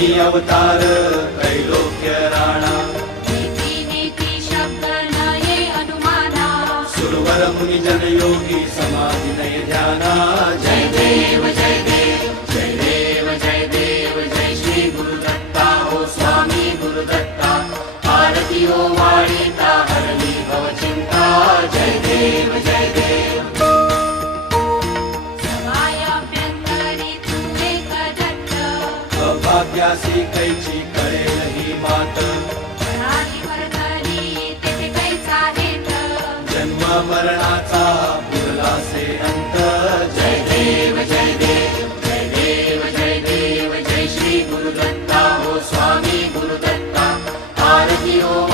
अवतार त्रैलोक्य राणा. नीती नीती शब्द नये अनुमाना. सुरवर मुनी जन योगी समाधी नय ध्याना. जय देव जय देव जय देव जय देव जय श्री गुरुदत्ता. हो स्वामी गुरुदत्ता आरती ओ वाळीता हरली अभ्यासी कैची कळेल ही मात. जन्म मरणाचा पुरला अंत. जय देव जय देव जय हो स्वामी गुरुदत्ता आरती हो